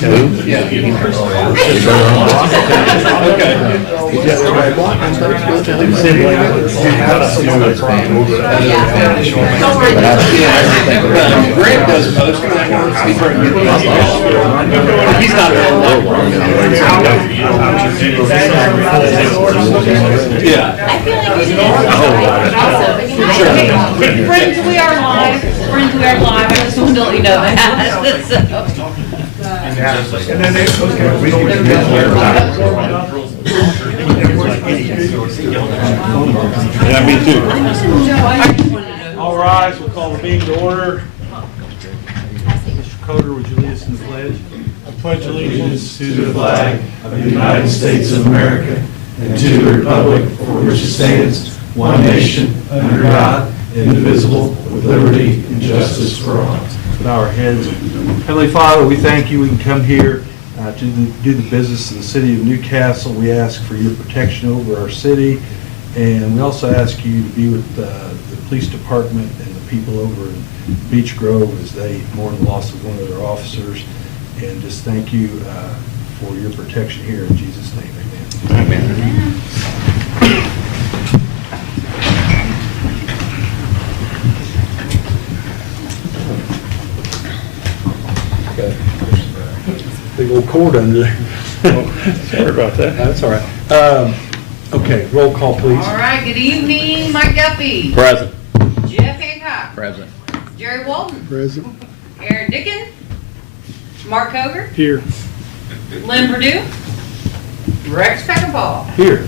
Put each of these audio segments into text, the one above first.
Yeah. Okay. You got everybody blocking, so it's good to do. Greg does most of that work. He's not there. Yeah. I feel like we should also, but you know. Friends, we are live. Friends, we are live. I just want to let you know that. So. And then they, Yeah, me too. all rise, we'll call the meeting to order. Mr. Coder, would you lead us in the pledge? I pledge allegiance to the flag of the United States of America and to the republic for which it stands, one nation, under God, indivisible, with liberty and justice for all. Bow our heads. Heavenly Father, we thank you. We can come here to do the business of the city of Newcastle. We ask for your protection over our city, and we also ask you to be with the police department and the people over in Beech Grove as they mourn the loss of one of their officers. And just thank you for your protection here. In Jesus' name, amen. Amen. Big old cord under there. Sorry about that. That's all right. Okay, roll call, please. All right. Good evening, Mike Guppy. Present. Jeff Hancock. Present. Jerry Walton. Present. Aaron Dickin. Mark Coger. Here. Lynn Purdue. Rex Peckinpah. Here.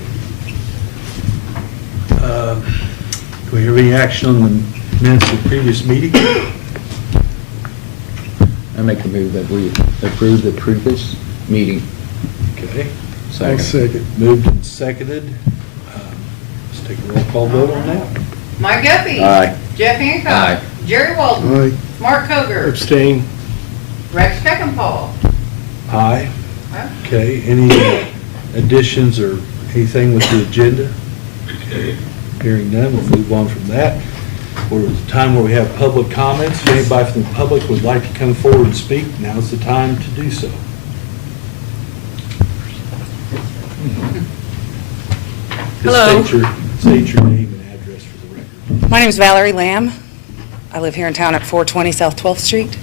Do we have any action on the minutes of the previous meeting? I make a move that we approve the previous meeting. Okay. Second. Moved and seconded. Let's take a roll call vote on that. Mike Guppy. Aye. Jeff Hancock. Aye. Jerry Walton. Aye. Mark Coger. Abstain. Rex Peckinpah. Aye. Huh? Okay, any additions or anything with the agenda? Okay. Hearing none, we'll move on from that. We're at the time where we have public comments. If anybody from the public would like to come forward and speak, now's the time to do so. Hello. State your name and address for the record. My name is Valerie Lamb. I live here in town at 420 South 12th Street.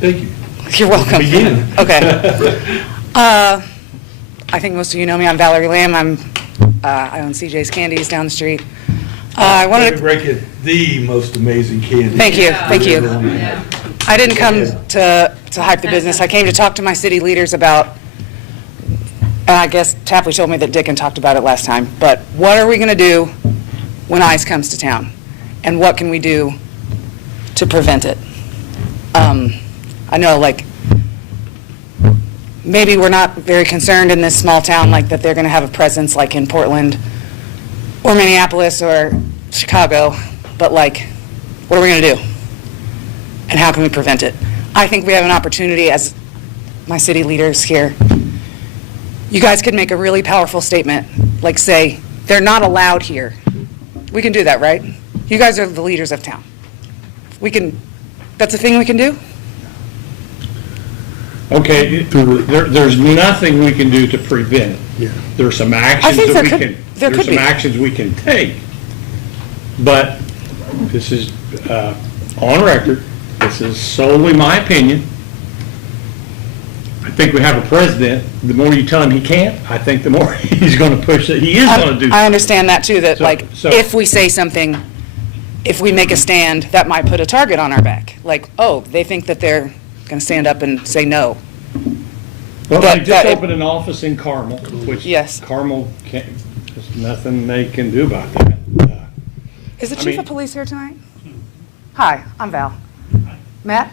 Thank you. You're welcome. Begin. Okay. I think most of you know me. I'm Valerie Lamb. I own CJ's Candies down the street. I Let wanted me to, break it. The most amazing candy. thank you, thank you. Yeah. I didn't come to hype the business. I came to talk to my city leaders about, and I guess Tapley told me that Dickin talked about it last time, but what are we going to do when ICE comes to town? And what can we do to prevent it? I know, like, maybe we're not very concerned in this small town, like, that they're going to have a presence like in Portland or Minneapolis or Chicago, but, like, what are we going to do? And how can we prevent it? I think we have an opportunity as my city leaders here. You guys could make a really powerful statement, like say, they're not allowed here. We can do that, right? You guys are the leaders of town. We can, that's a thing we can do? Okay, there's nothing we can do to prevent it. Yeah. There's some I actions think that we there can, could there's some be. actions we can take. But this is on record, this is solely my opinion. I think we have a president, the more you tell him he can't, I think the more he's going to push it, he is going to do. I understand that too, that So- like, so- if we say something, if we make a stand, that might put a target on our back. Like, oh, they think that they're going to stand up and say no. Well, that- they just that- opened an office in Carmel, which Yes. Carmel can't, there's nothing they can do about that. Is the I chief mean- of police here tonight? Hi, I'm Val. Matt?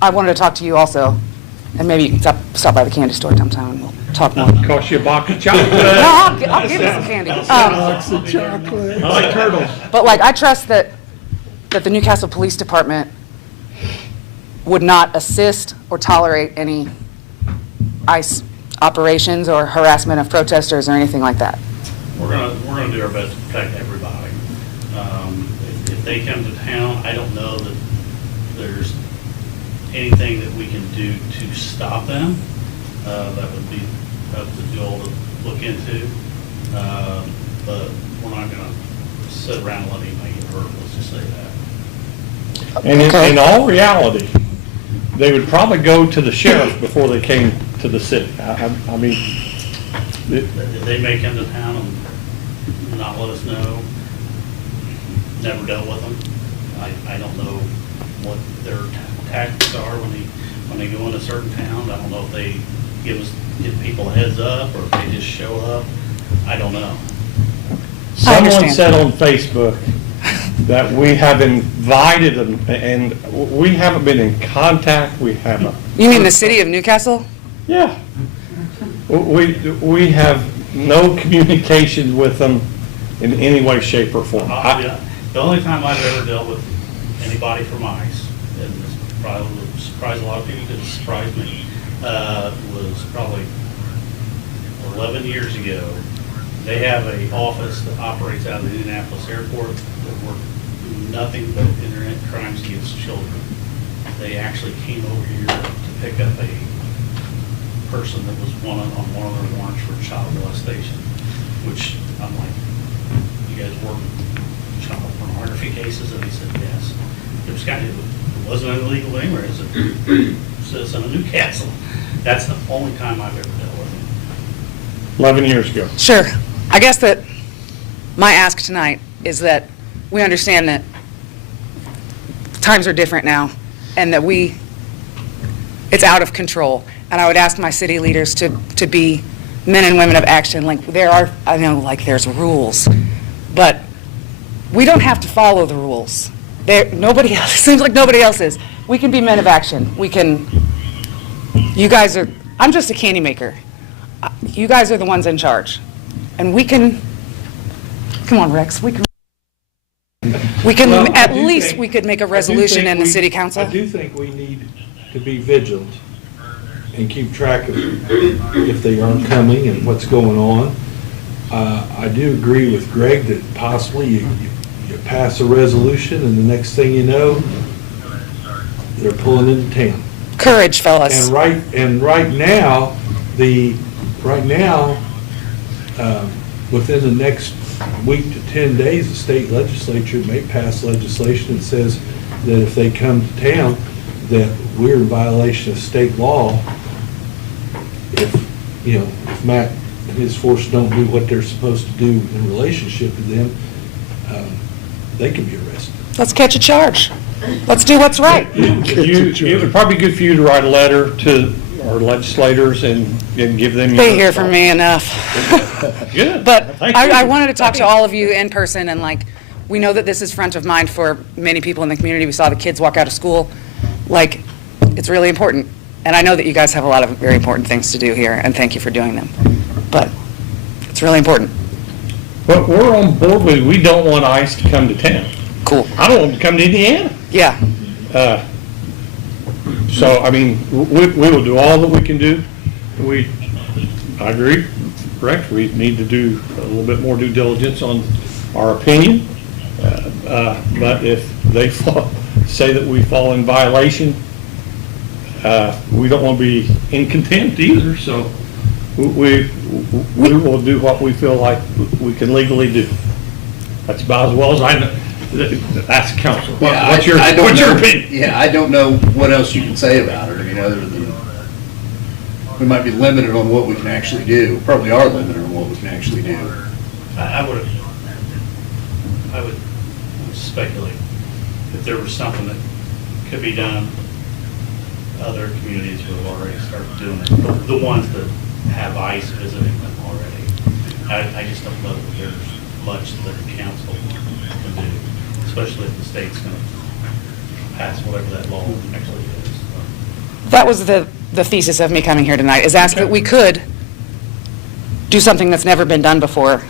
I wanted to talk to you also, and maybe you can stop by the candy store sometime and we'll talk more. Cost you a box of chocolate. No, I'll give you some candy. Box of chocolate. I like turtles. But like, I trust that the Newcastle Police Department would not assist or tolerate any ICE operations or harassment of protesters or anything like that. We're gonna do our best to protect everybody. If they come to town, I don't know that there's anything that we can do to stop them, that would be up to Joel to look into. But we're not gonna sit around and let anybody get hurt, let's just say that. And in all reality, they would probably go to the sheriff before they came to the city. I mean, They may come to town and not let us know. Never dealt with them. I don't know what their tactics are when they go into certain towns. I don't know if they give people a heads up or if they just show up. I don't know. someone understand. said on Facebook that we have invited them, and we haven't been in contact, we haven't. You mean the city of Newcastle? Yeah. We have no communication with them in any way, shape, or form. Yeah. The only time I've ever dealt with anybody from ICE, and this probably will surprise a lot of people, because it surprised me, was probably 11 years ago. They have an office that operates out of the Indianapolis airport that work nothing but internet crimes against children. They actually came over here to pick up a person that was on one of their warrants for child molestation, which I'm like, you guys work child pornography cases? And he said, yes. It wasn't an illegal thing, or is it citizen of Newcastle? That's the only time I've ever dealt with him. 11 years ago. Sure. I guess that my ask tonight is that we understand that times are different now and that it's out of control. And I would ask my city leaders to be men and women of action. Like I know like there's rules, but we don't have to follow the rules. Nobody else, it seems like nobody else is. We can be men of action. You guys are, I'm just a candy maker. You guys are the ones in charge. And come on, Rex, we can, Well, I at do least think- we could make a I do resolution think in the we- city council. I do think we need to be vigilant and keep track of if they aren't coming and what's going on. I do agree with Greg that possibly you pass a resolution and the next thing you know, they're pulling into town. Courage, fellas. And right now, within the next week to 10 days, the state legislature may pass legislation that says that if they come to town, that we're in violation of state law. If Matt and his force don't do what they're supposed to do in relationship to them, they can be arrested. Let's catch a charge. Let's do what's right. It would probably be good for you to write a letter to our legislators and give them. They hear from me enough. Good. But Thank you. I wanted to talk to all of you in person, and we know that this is front of mind for many people in the community. We saw the kids walk out of school. It's really important. And I know that you guys have a lot of very important things to do here, and thank you for doing them. But it's really important. But we're on board with, we don't want ICE to come to town. Cool. I don't want them to come to Indiana. Yeah. So, I mean, we will do all that we can do. I agree, correct, we need to do a little bit more due diligence on our opinion. But if they say that we fall in violation, we don't want to be in contempt either, so we will do what we feel like we can legally do. That's about as well as I know. That's council. Yeah, What's your I don't opinion? know- Yeah, I don't know what else you can say about her, other than we might be limited on what we can actually do. Probably are limited on what we can actually do. I would speculate if there was something that could be done, other communities would have already started doing it. The ones that have ICE visiting them already. I just don't know that there's much that the council can do, especially if the state's going to pass whatever that law actually is. That was the thesis of me coming here tonight, is ask that we could do something that's never been done before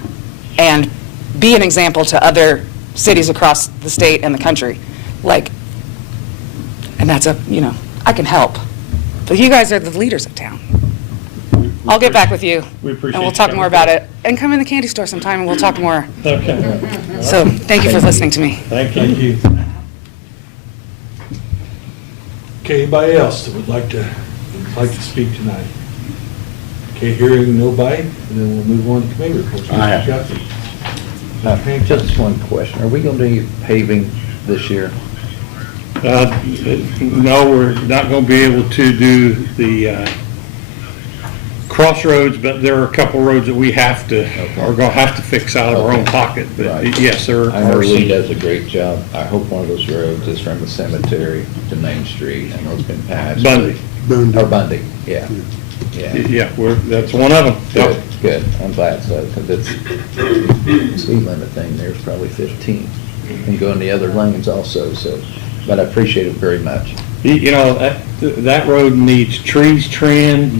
and be an example to other cities across the state and the country. And that's I can help. But you guys are the leaders of town. I'll get back with you. We appreciate and we'll you talk coming. more about it. And come in the candy store sometime and we'll talk more. Okay, So thank you for listening to me. thank you. Thank you. Okay, anybody else that would like to speak tonight? Okay, hearing nobody, and then we'll move on to committee reports. I have- Mr. Guthrie. Just one question. Are we going to do paving this year? No, we're not going to be able to do the crossroads, but there are a couple roads that we are going to have to fix out of our own pocket. But Right. yes, there I know are Lee some. does a great job. I hope one of those roads is from the cemetery to Main Street. I know it's been passed. Bundy. Or Bundy, yeah. Yeah. Yeah, that's one of them. Good, Yep. good. I'm glad so, because it's, speed limit thing there's probably 15. And go in the other lanes also, so, but I appreciate it very much. You know, that road needs trees trimmed,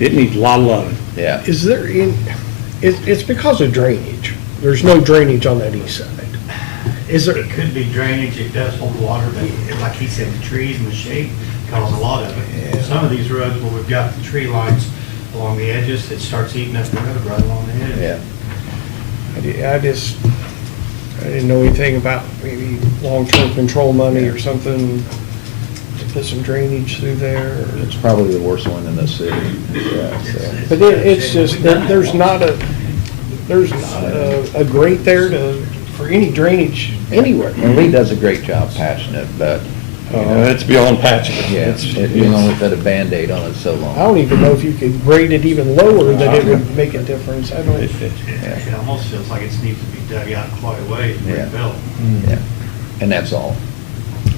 it needs a lot of loving. Yeah. Is there it's because of drainage. There's no drainage on that east side. Is there, It could be drainage, it does hold water, but like he said, the trees and the shade cause a lot of it. Some of these roads where we've got the tree lines along the edges, it starts eating up the road right along the edge. Yeah. I didn't know anything about maybe long-term control money or something, to put some drainage through there. It's probably the worst one in the city. Yeah, so. But it's just, that there's not a grate there for any drainage anywhere. And Lee does a great job patching it, but, It's beyond patching. yeah, you only put a Band-Aid on it so I long. don't even know if you could grade it even lower, that it would make a difference. I don't. It almost feels like it needs to be dug out quite a ways and Yeah. rebuilt. Yeah. And that's all.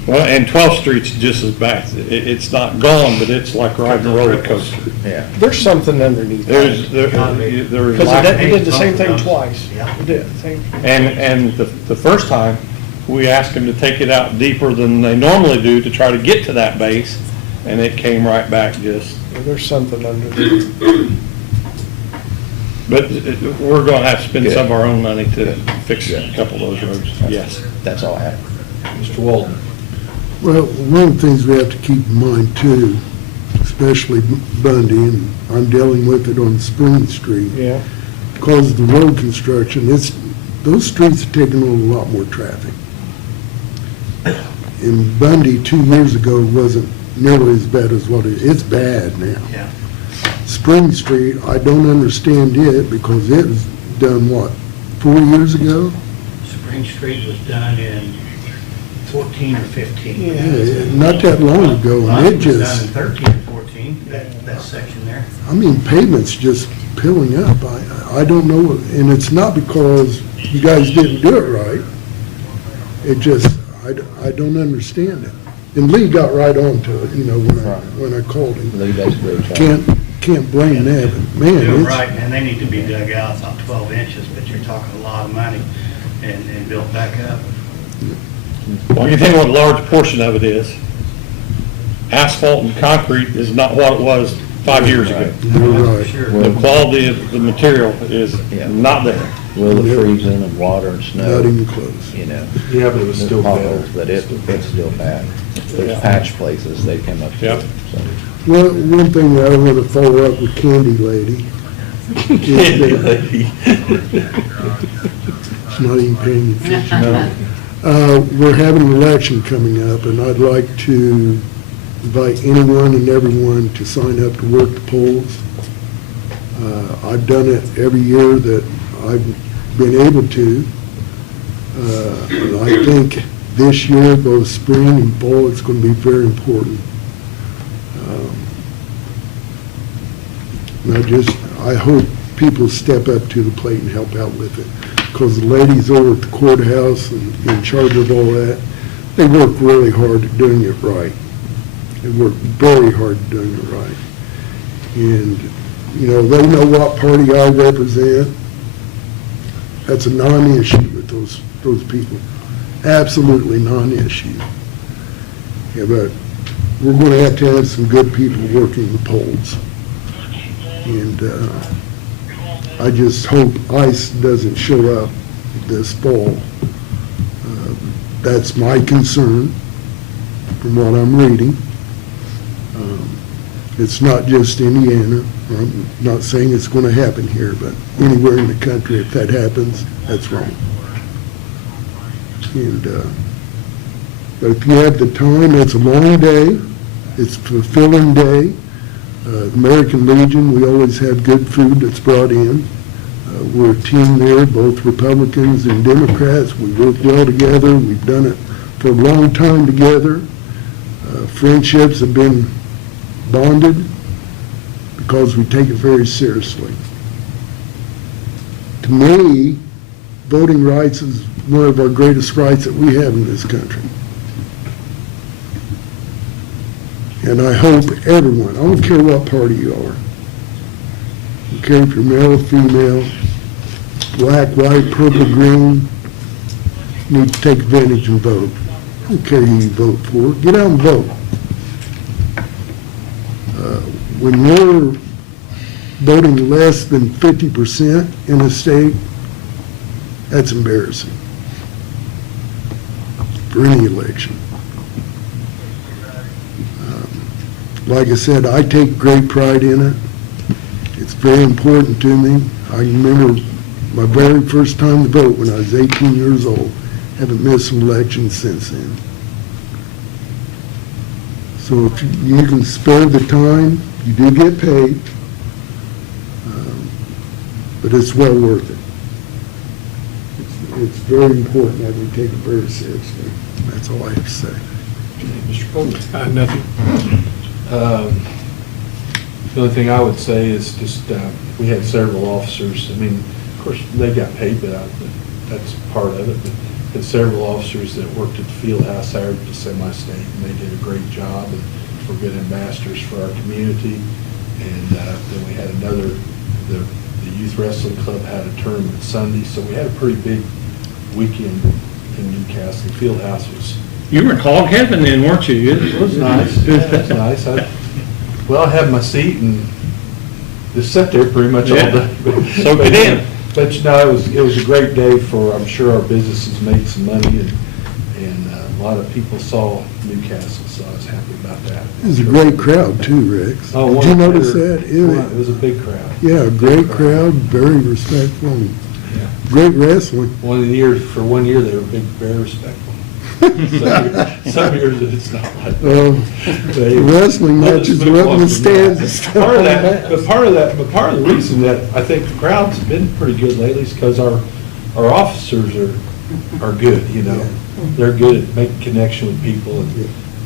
Well, and 12th Street's just as bad. It's not gone, but it's like riding a roller coaster. Yeah. There's something underneath There's that. Because Because it did the same thing twice. Yeah. It did, same. And the first time, we asked them to take it out deeper than they normally do to try to get to that base, and it came right back just, There's something under there. but we're gonna have to spend Good. some of our own money to fix Good. a couple of those roads, yes. That's all I have. Mr. Walden. Well, one of the things we have to keep in mind too, especially Bundy, and I'm dealing with it on Spring Street, Yeah. because of the road construction, those streets are taking on a lot more traffic. And Bundy 2 years ago wasn't nearly as bad as it's bad now. Yeah. Spring Street, I don't understand it because it was done, what, 4 years ago? Spring Street was done in 14 or 15. Yeah, not that long ago, and it It was done just, in 13 or 14, that section there. I mean, pavement's just pilling up. I don't know, and it's not because you guys didn't do it right. It just, I don't understand it. And Lee got right onto it, when I called him. Lee does a great job. Can't blame that, but man, Do it it's, right, and they need to be dug out about 12 inches, but you're talking a lot of money and built back up. Well, you think what a large portion of it is, asphalt and concrete is not what it was 5 years ago. you're right. Sure. The quality of the material is Yeah. not there. Will the freezing and water and snow, Not even close. Yeah, but it was still bad. potholes, but it's still bad. There's Yeah. patch places they come up to. Yep. So, One thing that I want to follow up with Candy Lady. is that- She's not even paying attention. We're having an election coming up, and I'd like to invite anyone and everyone to sign up to work the polls. I've done it every year that I've been able to. And I think this year, both spring and fall, it's going to be very important. And I hope people step up to the plate and help out with it. Because the ladies over at the courthouse and in charge of all that, they work really hard at doing it right. They work very hard at doing it right. And, they know what party I represent. That's a non-issue with those people. Absolutely non-issue. Yeah, but we're going to have some good people working the polls. And I just hope ICE doesn't show up this fall. That's my concern from what I'm reading. It's not just Indiana. I'm not saying it's going to happen here, but anywhere in the country, if that happens, that's wrong. And But if you have the time, it's a long day, it's a fulfilling day. American Legion, we always have good food that's brought in. We're a team there, both Republicans and Democrats. We work well together. We've done it for a long time together. Friendships have been bonded because we take it very seriously. To me, voting rights is one of our greatest rights that we have in this country. And I hope everyone, I don't care what party you are, I don't care if you're male or female, black, white, purple, green, you need to take advantage and vote. I don't care who you vote for, get out and vote. When you're voting less than 50% in a state, that's embarrassing for any election. Like I said, I take great pride in it. It's very important to me. I remember my very first time to vote when I was 18 years old. Haven't missed an election since then. So if you can spare the time, you do get paid, but it's well worth it. It's very important that we take it very seriously. That's all I have to say. Mr. Coleman? Nothing. The only thing I would say is just, we had several officers, I mean, of course, they got paid, but that's part of it, but had several officers that worked at the field house there at the semi-state, and they did a great job, and were good ambassadors for our community. And then we had another, the youth wrestling club had a tournament Sunday, so we had a pretty big weekend in Newcastle. The field house was. You were in hog heaven then, weren't you? It was nice. Yeah, it was nice. I had my seat and just sat there pretty much all day. Soak it in. But you know, it was a great day for, I'm sure our businesses made some money, and a lot of people saw Newcastle, so I was happy about that. It was a great crowd too, Rex. Oh, Did you notice that? It was a big crowd. Yeah, a great crowd, very respectful, and Yeah. great wrestling. For 1 year, they were very respectful. Some years it's not like that. Wrestling matches were up in the stands and stuff. Part of the reason that I think the crowd's been pretty good lately is because our officers are good, you know. They're good at making connection with people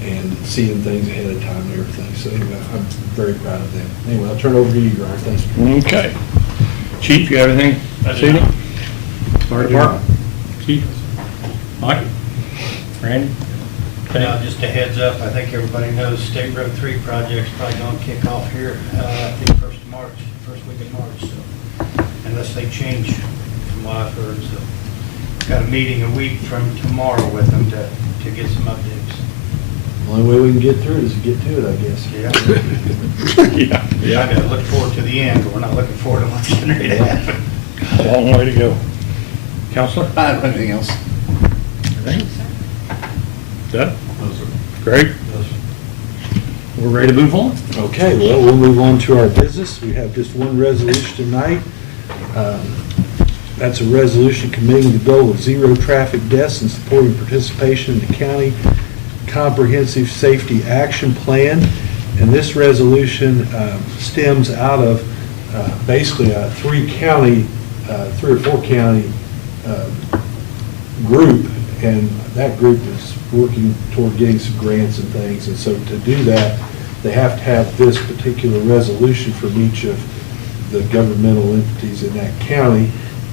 and seeing things ahead of time and everything. So anyway, I'm very proud of them. Anyway, I'll turn it over to you, Ryan. Thanks. Okay. Chief, you have anything? I do not. Fire department? Chief? Mike? Randy? Now, just a heads up, I think everybody knows State Road 3 project's probably going to kick off here, I think first week of March, so, unless they change from what I've heard, so. Got a meeting a week from tomorrow with them to get some updates. The only way we can get through it is to get to it, I guess. I gotta look forward to the end, but we're not looking forward to what's getting ready to happen. A long way to go. Counselor? I don't have anything else. Anything? Doug? Greg? We're ready to move on? Okay, well, we'll move on to our business. We have just one resolution tonight. That's a resolution committing the goal of zero traffic deaths and supporting participation in the county comprehensive safety action plan. And this resolution stems out of basically a 3 or 4 county group, and that group is working toward getting some grants and things. And so to do that, they have to have this particular resolution from each of the governmental entities in that county.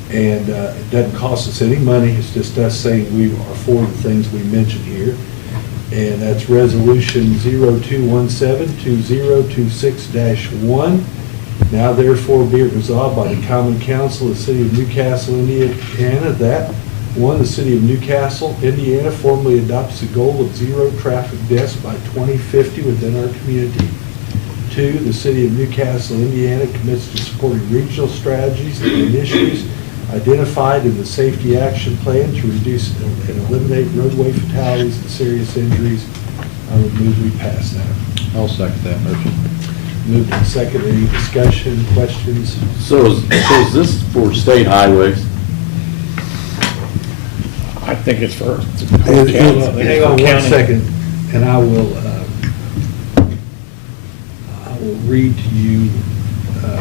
And it doesn't cost us any money, it's just us saying we are for the things we mentioned here. And that's resolution 0217-2026-1. Now therefore be it resolved by the Common Council of the City of Newcastle, Indiana, that 1, the City of Newcastle, Indiana formally adopts the goal of zero traffic deaths by 2050 within our community. 2, the City of Newcastle, Indiana commits to supporting regional strategies and initiatives identified in the Safety Action Plan to reduce and eliminate roadway fatalities and serious injuries. I would move we pass that. I'll second that motion. Moved and seconded. Any discussion, questions? So is this for state highways? I I think it's for. Hang on one second, and I will read to you, let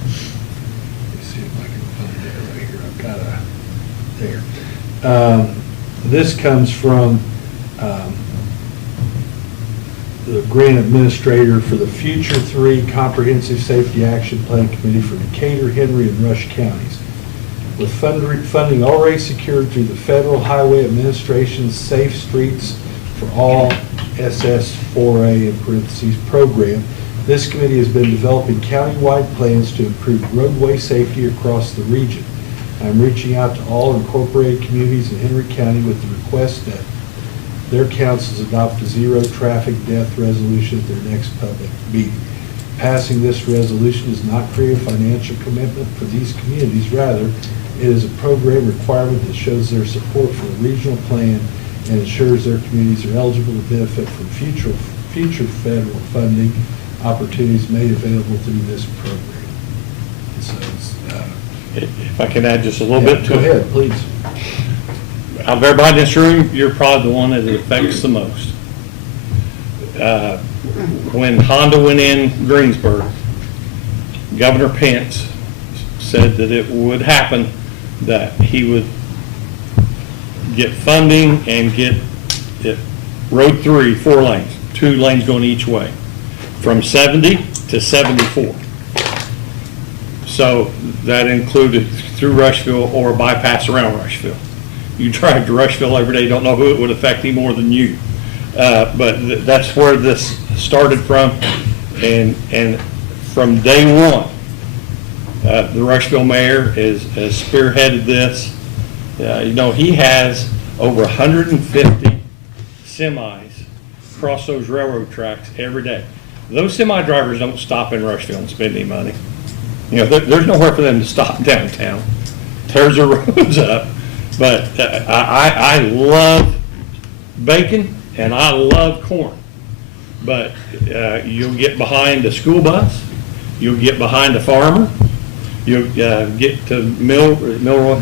me see if I can find it right here, I've got there. This comes from the grant administrator for the Future 3 Comprehensive Safety Action Plan Committee for Decatur, Henry, and Rush counties. With funding already secured through the Federal Highway Administration's Safe Streets for All SS4A in parentheses program, this committee has been developing countywide plans to improve roadway safety across the region. I'm reaching out to all incorporated communities in Henry County with the request that their councils adopt a zero traffic death resolution at their next public meeting. Passing this resolution does not create a financial commitment for these communities. Rather, it is a program requirement that shows their support for a regional plan and ensures their communities are eligible to benefit from future federal funding opportunities made available through this program. So If I can add just a little bit to it. Go ahead, please. Of everybody in this room, you're probably the one that it affects the most. When Honda went in Greensburg, Governor Pence said that it would happen, that he would get funding and get it, Road 3, 4 lanes, 2 lanes going each way, from 70 to 74. So that included through Rushville or a bypass around Rushville. You drive to Rushville every day, you don't know who it would affect any more than you. But that's where this started from, and from day one, the Rushville mayor has spearheaded this. He has over 150 semis cross those railroad tracks every day. Those semi drivers don't stop in Rushville and spend any money. There's nowhere for them to stop downtown. Tears the roads up. But I love bacon and I love corn. But you'll get behind a school bus, you'll get behind a farmer, you'll get to Milroy,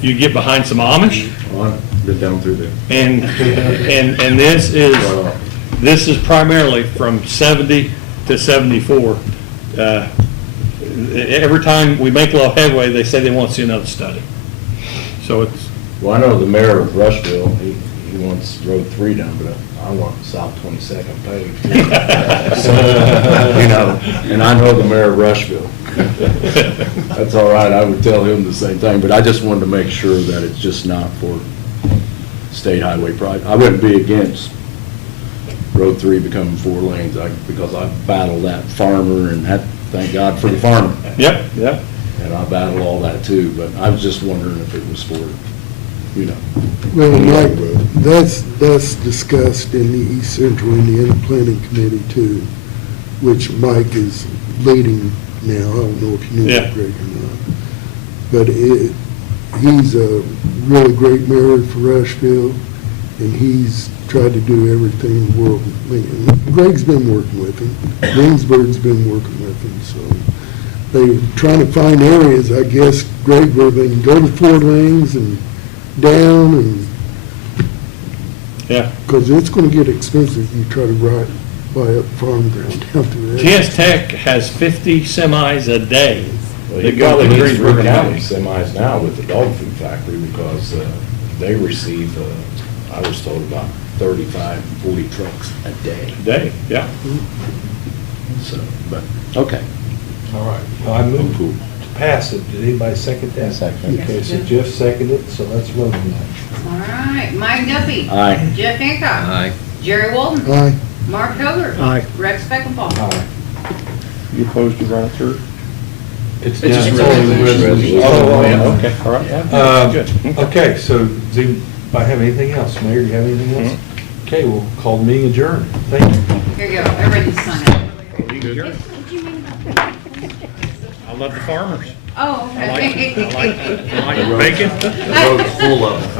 you get behind some Amish. Been down through there. And this is primarily from 70 to 74. Every time we make a little headway, they say they want to see another study. So it's. Well, I know the mayor of Rushville, he wants Road 3 done, but I want South 22nd paved. So, and I know the mayor of Rushville. That's all right, I would tell him the same thing, but I just wanted to make sure that it's just not for state highway project. I wouldn't be against Road 3 becoming 4 lanes, because I battle that farmer, and thank God for the farmer. Yep. And I battle all that too, but I was just wondering if it was for, Well, Mike, that's discussed in the East Central Indiana Planning Committee too, which Mike is leading now. I don't know if you knew that, Greg, or not. But he's a really great mayor for Rushville, and he's tried to do everything in the world. Greg's been working with him. Greensburg's been working with him, so they're trying to find areas, I guess, Greg, where they can go to 4 lanes and down, and because it's going to get expensive if you try to buy up farm ground down through there. GS Tech has 50 semis a day. Well, you probably need 3 county semis now with the dog food factory, because they receive, I was told, about 35, 40 trucks a day. Yeah. So, but, okay. All right. Well, I move to pass it. Did anybody second that? Second. Okay, so Jeff seconded it, so let's vote on that. All right, Mike Duffy. Aye. Jeff Hancock. Aye. Jerry Walton. Aye. Mark Hilder. Aye. Rex Becklenbaugh. Aye. You opposed to run it through? It's just just a resolution. Oh, yeah. Okay, all right. Good. Okay, so does anybody have anything else? Mayor, do you have anything else? Okay, we'll call the meeting adjourned. Thank you. Here you go, everybody sign it. I love the farmers. Oh, okay. I like bacon. The road's full of them.